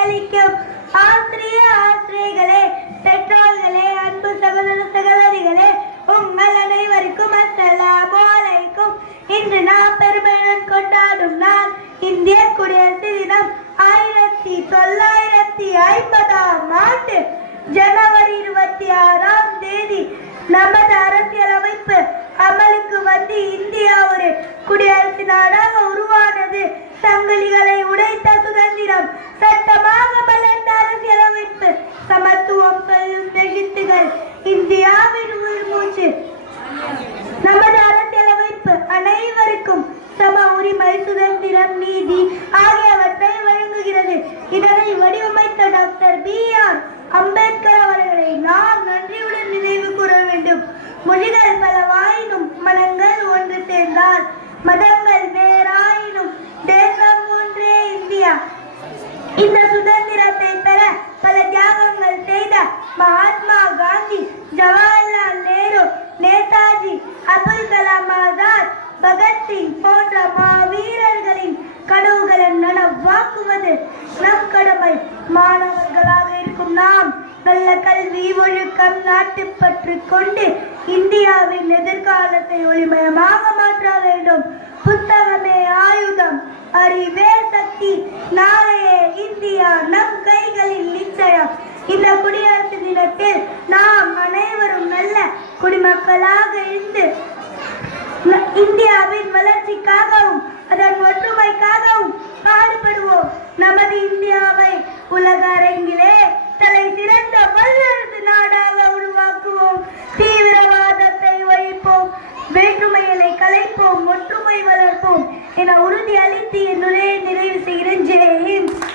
வாக்களிக்கும் ஆசிரியர்களே, பெற்றோர்களே, அன்பு சகோதர சகோதரிகளே, உங்கள் அனைவருக்கும் அஸ்ஸலாமு அலைக்கும். இன்று நாம் பெருமையுடன் கொண்டாடும் நாள் இந்திய குடியரசு தினம். 1950ஆம் ஆண்டு ஜனவரி 26ஆம் தேதி நமது அரசியலமைப்பு அமலுக்கு வந்து இந்தியா ஒரு குடியரசு நாடாக உருவானது. சங்கிலிகளை உடைத்த சுதந்திரம், சட்டமாக மலர்ந்த அரசியலமைப்பு, சமத்துவம் சொல்லும் எழுத்துகள் இந்தியாவின் உயிர் மூச்சு. நமது அரசியலமைப்பு அனைவருக்கும் சம உரிமை, சுதந்திரம், நீதி ஆகியவற்றை வழங்குகிறது. இதனை வடிவமைத்த டாக்டர் B.R. அம்பேத்கர் அவர்களை நாம் நன்றியுடன் நினைவு கூற வேண்டும். மொழிகள் பலவாயினும் மனங்கள் ஒன்று சேர்ந்தால், மதங்கள் வேறாயினும் தேசம் ஒன்றே இந்தியா. இந்த சுதந்திரத்தை பெற பல தியாகங்கள் செய்த மகாத்மா காந்தி, ஜவஹர்லால் நேரு, நேதாஜி, அபுல் கலாம் ஆசாத், பகத்சிங் போன்ற மாவீரர்களின் கனவுகளை நனவாக்குவது நம் கடமை. மாணவர்களாக இருக்கும் நாம் நல்ல கல்வி, ஒழுக்கம், நாட்டுப்பற்று கொண்டு இந்தியாவின் எதிர்காலத்தை ஒளிமயமாக மாற்ற வேண்டும். புத்தகமே ஆயுதம், அறிவே சக்தி. நாளைய இந்தியா நம் கைகளில் நிச்சயம். இந்த குடியரசு தினத்தில் நாம் அனைவரும் நல்ல குடிமக்களாக இருந்து இந்தியாவின் வளர்ச்சிக்காகவும் அதன் ஒற்றுமைக்காகவும் பாடுபடுவோம். நமது இந்தியாவை உலக அரங்கிலே தலை சிறந்த வல்லரசு நாடாக உருவாக்குவோம். தீவிரவாதத்தை ஒழிப்போம், வேற்றுமைகளை கலைப்போம், ஒற்றுமை வளர்ப்போம் என உறுதி அளித்து என் உரையை நிறைவு செய்கிறேன். ஜெய் ஹிந்த்.